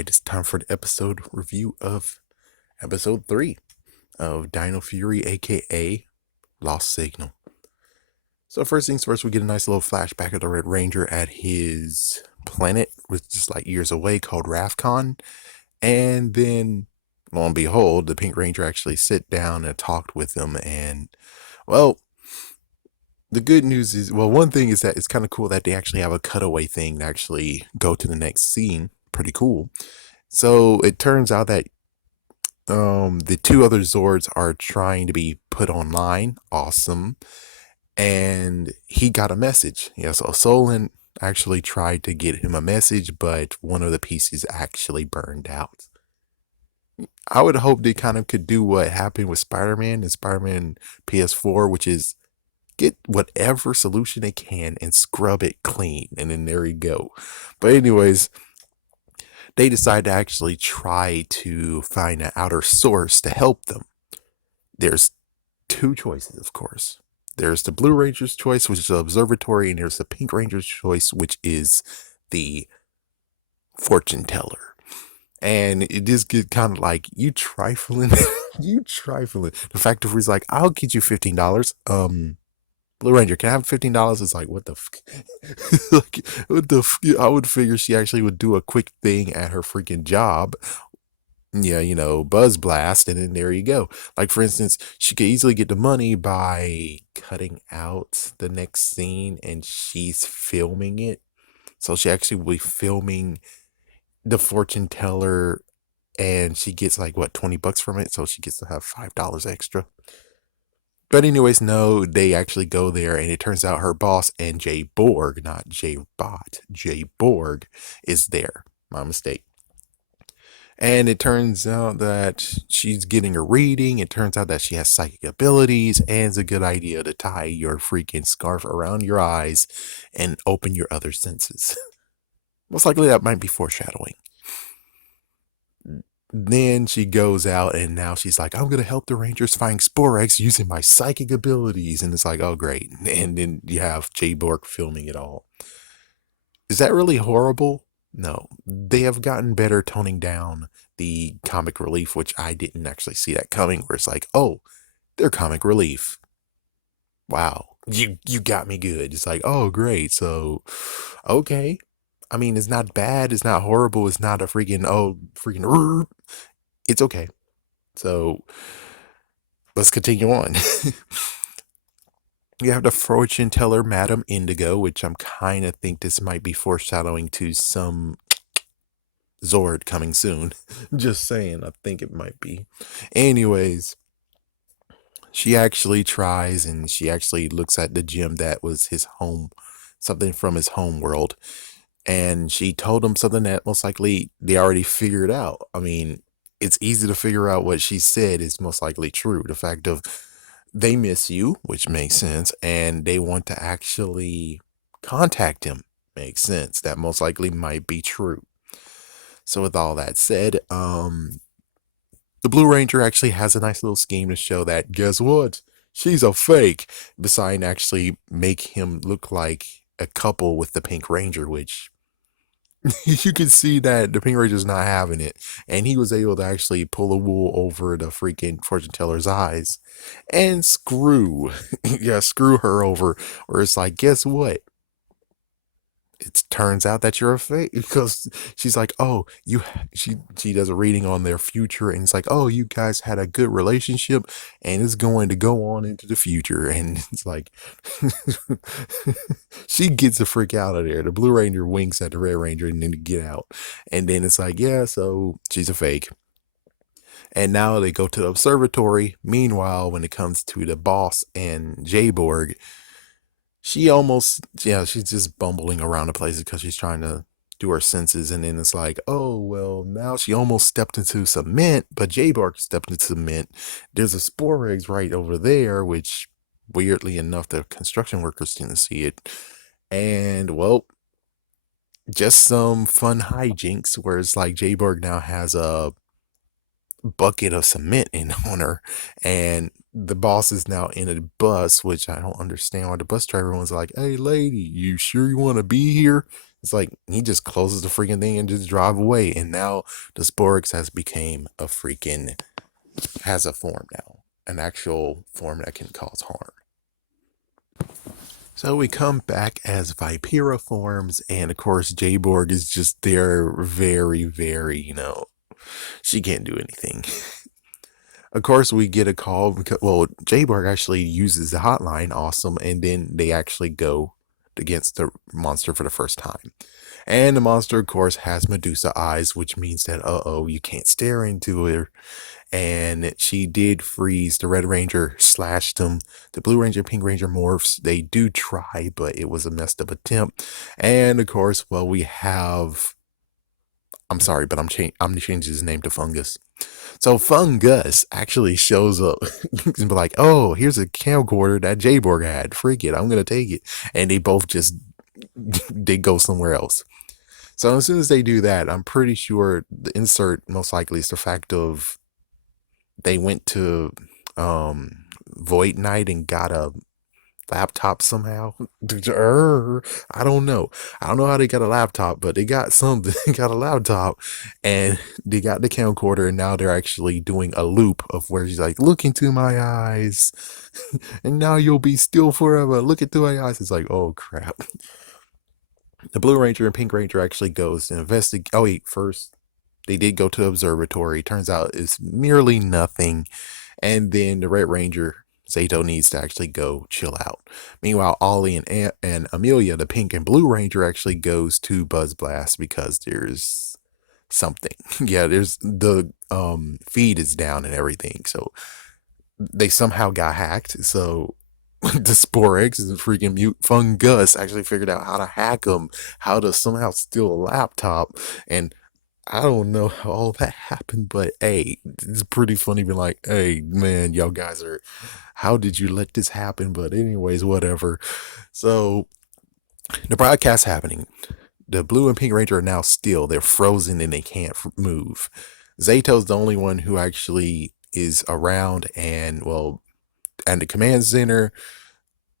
right, it's time for the episode review of episode 3 of Dino Fury, aka Lost Signal. So, first things first, we get a nice little flashback of the Red Ranger at his planet, which is like years away, called Rafcon. And then, lo and behold, the Pink Ranger actually sit down and talked with him. And, well, the good news is, well, one thing is that it's kind of cool that they actually have a cutaway thing to actually go to the next scene. Pretty cool. So it turns out that the two other Zords are trying to be put online. Awesome. And he got a message. Yeah, so Solon actually tried to get him a message, but one of the pieces actually burned out. I would hope they kind of could do what happened with Spider-Man and Spider-Man PS4, which is get whatever solution they can and scrub it clean. And then there you go. But anyways, they decide to actually try to find an outer source to help them. There's two choices, of course. There's the Blue Ranger's choice, which is the observatory, and there's the Pink Ranger's choice, which is the fortune teller. And it just get kind of like, you trifling, you trifling. The fact that he's like, I'll get you $15. Blue Ranger, can I have $15? It's like, what the like, what the I would figure she actually would do a quick thing at her freaking job. Yeah, buzz blast, and then there you go. Like, for instance, she could easily get the money by cutting out the next scene and she's filming it. So she actually will be filming the fortune teller and she gets like, what, $20 from it? So she gets to have $5 extra. But anyways, no, they actually go there, and it turns out her boss and Jay Borg, not Jay Bot, Jay Borg, is there. My mistake. And it turns out that she's getting a reading. It turns out that she has psychic abilities, and it's a good idea to tie your freaking scarf around your eyes and open your other senses. Most likely that might be foreshadowing. Then she goes out and now she's like, I'm going to help the Rangers find Spore Eggs using my psychic abilities. And it's like, oh, great. And then you have Jay Borg filming it all. Is that really horrible? No. They have gotten better toning down the comic relief, which I didn't actually see that coming, where it's like, oh, they're comic relief. Wow. You got me good. It's like, oh, great. So, okay. I mean, it's not bad. It's not horrible. It's not a freaking, it's okay. So let's continue on. You have the fortune teller, Madam Indigo, which I'm kind of think this might be foreshadowing to some Zord coming soon. Just saying, I think it might be. Anyways, she actually tries and she actually looks at the gem that was his home, something from his home world. And she told him something that most likely they already figured out. I mean, it's easy to figure out what she said is most likely true. The fact of they miss you, which makes sense, and they want to actually contact him, makes sense. That most likely might be true. So with all that said, the Blue Ranger actually has a nice little scheme to show that, guess what? She's a fake. Besides actually make him look like a couple with the Pink Ranger, which you can see that the Pink Ranger's not having it. And he was able to actually pull a wool over the freaking fortune teller's eyes and screw, yeah, screw her over. Or it's like, guess what? It turns out that you're a fake, because she's like, oh, she does a reading on their future, and it's like, oh, you guys had a good relationship and it's going to go on into the future. And it's like, she gets the freak out of there. The Blue Ranger winks at the Red Ranger and then get out. And then it's like, yeah, so she's a fake. And now they go to the observatory. Meanwhile, when it comes to the boss and Jayborg, she's just bumbling around the place because she's trying to do her senses. And then it's like, oh, well, now she almost stepped into cement, but Jayborg stepped into cement. There's a spore eggs right over there, which weirdly enough, the construction workers didn't see it. And, well, just some fun hijinks where it's like Jayborg now has a bucket of cement in on her, and the boss is now in a bus, which I don't understand why the bus driver was like, hey lady, you sure you want to be here? It's like he just closes the freaking thing and just drive away. And now the Sporix has a form now, an actual form that can cause harm. So we come back as Vipera forms, and of course, Jayborg is just there, very, very, she can't do anything. Of course, we get a call because, well, Jayborg actually uses the hotline, awesome, and then they actually go against the monster for the first time. And the monster, of course, has Medusa eyes, which means that, you can't stare into her. And she did freeze. The Red Ranger slashed him. The Blue Ranger, Pink Ranger morphs. They do try, but it was a messed up attempt. And of course, well, we have. I'm sorry, but I'm changing his name to Fungus. So Fungus actually shows up and be like, "Oh, here's a camcorder that Jayborg had. Freak it, I'm gonna take it." And they both just they go somewhere else. So as soon as they do that, I'm pretty sure the insert most likely is the fact of they went to Void Night and got a laptop somehow. I don't know. I don't know how they got a laptop, but they got something. They got a laptop and they got the camcorder, and now they're actually doing a loop of where she's like, "Look into my eyes, and now you'll be still forever. Look into my eyes." It's like, oh crap. The Blue Ranger and Pink Ranger actually goes and investigate. Oh wait, first they did go to the observatory. Turns out it's merely nothing. And then the Red Ranger, Zato, needs to actually go chill out. Meanwhile, Ollie and Amelia, the Pink and Blue Ranger, actually goes to Buzz Blast because there's something. Yeah, there's the feed is down and everything. So they somehow got hacked. So the Sporex and freaking mute Fungus actually figured out how to hack them, how to somehow steal a laptop, and I don't know how all that happened, but hey, it's pretty funny being like, "Hey, man, y'all guys are, how did you let this happen?" But anyways, whatever. So the broadcast happening. The Blue and Pink Ranger are now still. They're frozen and they can't move. Zato's the only one who actually is around, and well, and the command center.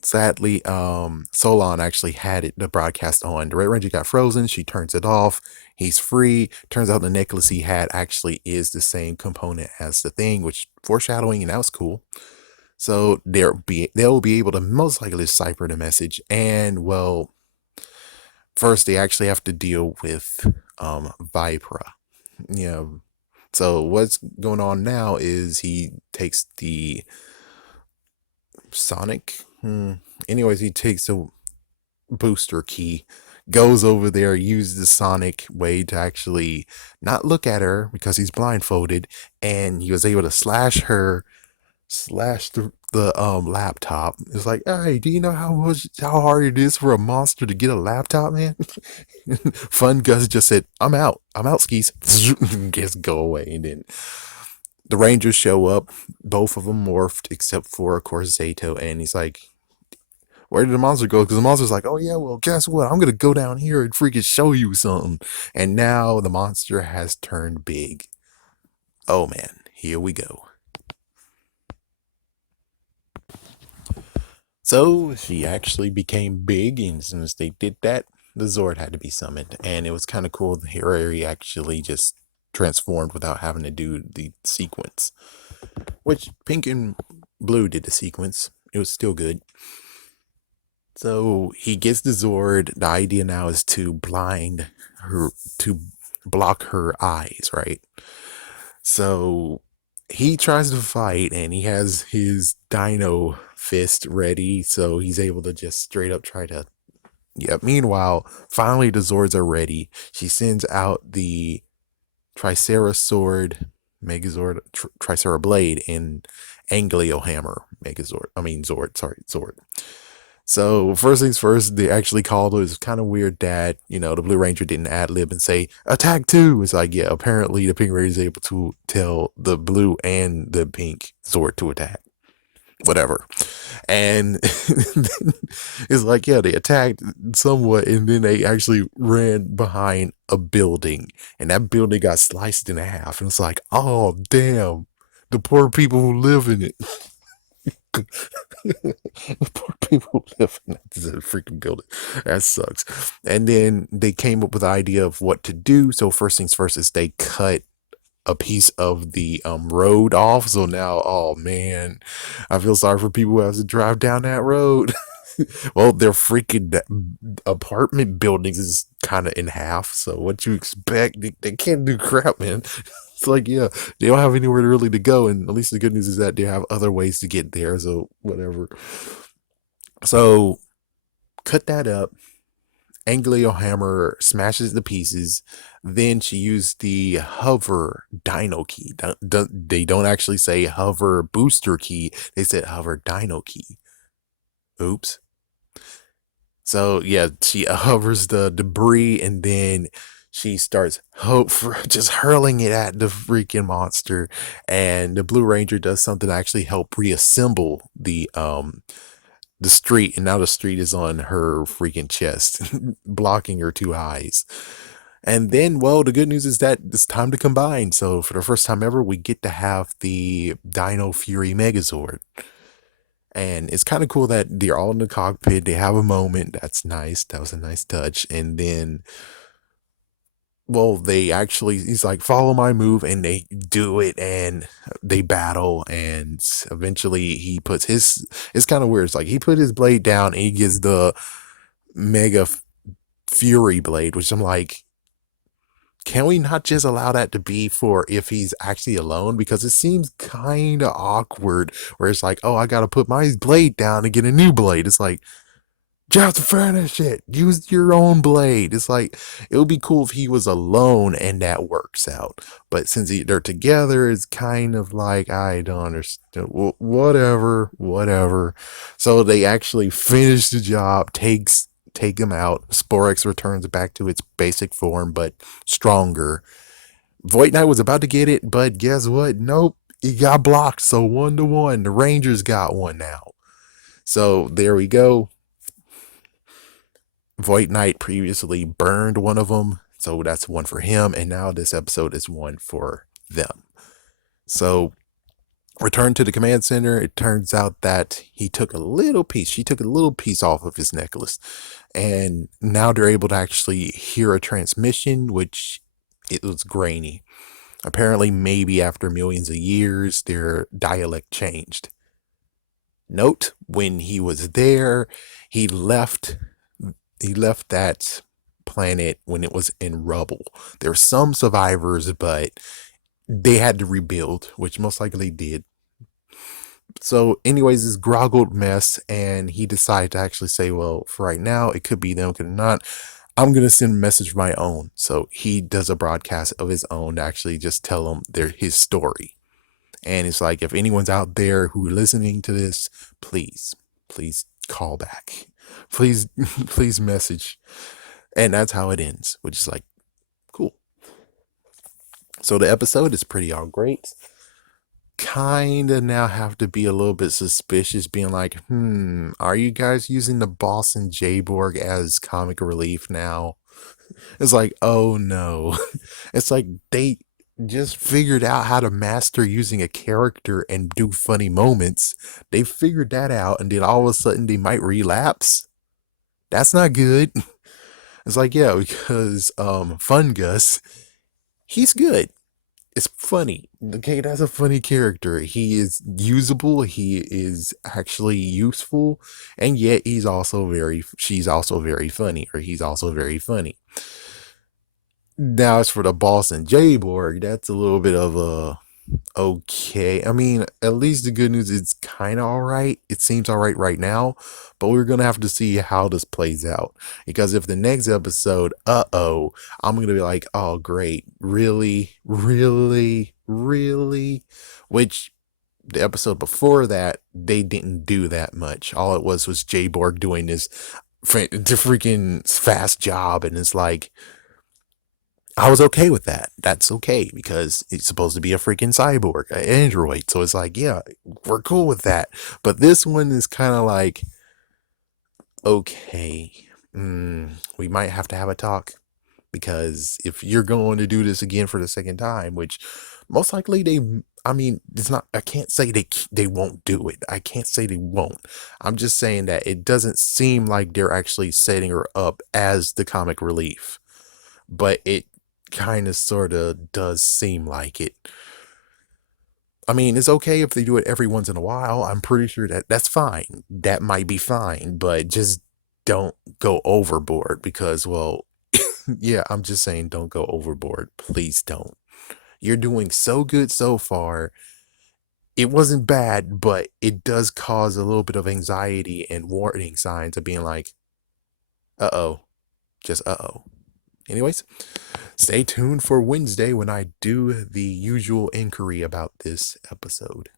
Sadly, Solon actually had the broadcast on. The Red Ranger got frozen. She turns it off. He's free. Turns out the necklace he had actually is the same component as the thing, which foreshadowing, and that was cool. So they'll be able to most likely decipher the message. And well, first they actually have to deal with Vipera. Yeah. So what's going on now is he takes the Sonic. Anyways, he takes a booster key, goes over there, uses the Sonic way to actually not look at her because he's blindfolded, and he was able to slash the laptop. It's like, "Hey, do you know how hard it is for a monster to get a laptop, man?" Fun Gus just said, I'm out, skis." Just go away. And then the Rangers show up, both of them morphed except for, of course, Zato, and he's like, "Where did the monster go?" Because the monster's like, "Oh yeah, well, guess what? I'm gonna go down here and freaking show you something." And now the monster has turned big. Oh man, here we go. So she actually became big, and as soon as they did that, the Zord had to be summoned. And it was kind of cool. The Harry actually just transformed without having to do the sequence, which Pink and Blue did the sequence. It was still good. So he gets the Zord. The idea now is to blind her, to block her eyes, right? So he tries to fight, and he has his Dino fist ready, so he's able to just straight up try to. Yeah. Meanwhile, finally the Zords are ready. She sends out the Tricera Sword, Megazord, Tricera Blade, and Anglio Hammer, Megazord. I mean Zord. Sorry, Zord. So first things first, they actually called it. It was kind of weird that, the Blue Ranger didn't ad lib and say attack two. It's like, yeah, apparently the Pink Ranger is able to tell the Blue and the Pink Zord to attack. Whatever. And it's like, yeah, they attacked somewhat, and then they actually ran behind a building, and that building got sliced in half. And it's like, oh damn, the poor people who live in it. The poor people live in that freaking building. That sucks. And then they came up with the idea of what to do. So first things first is they cut a piece of the road off. So now, oh man, I feel sorry for people who have to drive down that road. Well, their freaking apartment buildings is kind of in half. So what you expect? They can't do crap, man. It's like, yeah, they don't have anywhere really to go. And at least the good news is that they have other ways to get there. So whatever. So cut that up. Anglio hammer smashes the pieces. Then she used the hover Dino key. They don't actually say hover booster key. They said hover Dino key. Oops. So yeah, she hovers the debris and then she starts just hurling it at the freaking monster. And the Blue Ranger does something to actually help reassemble the street, and now the street is on her freaking chest, blocking her two eyes. And then, well, the good news is that it's time to combine. So for the first time ever, we get to have the Dino Fury Megazord. And it's kind of cool that they're all in the cockpit. They have a moment. That's nice. That was a nice touch. And then, well, he's like, follow my move, and they do it, and they battle, and eventually he puts it's kind of weird. It's like he put his blade down, and he gets the Mega Fury blade, which I'm like, can we not just allow that to be for if he's actually alone? Because it seems kind of awkward where it's like, oh, I got to put my blade down and get a new blade. It's like, just finish it. Use your own blade. It's like, it would be cool if he was alone and that works out. But since they're together, it's kind of like, I don't understand. Whatever. So they actually finish the job, take him out. Sporex returns back to its basic form, but stronger. Voight Knight was about to get it, but guess what? Nope. He got blocked. So 1-1. The Rangers got one now. So there we go. Voight Knight previously burned one of them, so that's one for him, and now this episode is one for them. So, return to the command center. It turns out that she took a little piece off of his necklace, and now they're able to actually hear a transmission, which it was grainy. Apparently, maybe after millions of years, their dialect changed. Note, when he was there, he left that planet when it was in rubble. There were some survivors, but they had to rebuild, which most likely did. So anyways, this groggled mess, and he decided to actually say, well, for right now, it could be them, could not. I'm going to send a message of my own. So he does a broadcast of his own to actually just tell them his story. And it's like, if anyone's out there who are listening to this, please call back. Please message. And that's how it ends, which is like, cool. So the episode is pretty all great. Kind of now have to be a little bit suspicious, being like, are you guys using the boss and Jayborg as comic relief now? It's like, oh no. It's like they just figured out how to master using a character and do funny moments. They figured that out, and then all of a sudden they might relapse. That's not good. It's like, yeah, because Fungus, he's good. It's funny. Okay, that's a funny character. He is usable. He is actually useful, and yet she's also very funny, or he's also very funny. Now, as for the boss and Jayborg, that's a little bit of a okay. I mean, at least the good news is kind of all right. It seems all right now, but we're gonna have to see how this plays out. Because if the next episode, I'm gonna be like, oh great, really, which the episode before that they didn't do that much. All it was Jayborg doing this freaking fast job, and it's like, I was okay with that. That's okay, because it's supposed to be a freaking cyborg, an android. So it's like, yeah, we're cool with that. But this one is kind of like, okay, we might have to have a talk, because if you're going to do this again for the second time, which most likely I mean, it's not, I can't say they won't do it. I can't say they won't. I'm just saying that it doesn't seem like they're actually setting her up as the comic relief, but it kind of sort of does seem like it. I mean, it's okay if they do it every once in a while. I'm pretty sure that that's fine. That might be fine, but just don't go overboard because, well, yeah, I'm just saying don't go overboard. Please don't. You're doing so good so far. It wasn't bad, but it does cause a little bit of anxiety and warning signs of being like, uh-oh, just uh-oh. Anyways, stay tuned for Wednesday when I do the usual inquiry about this episode.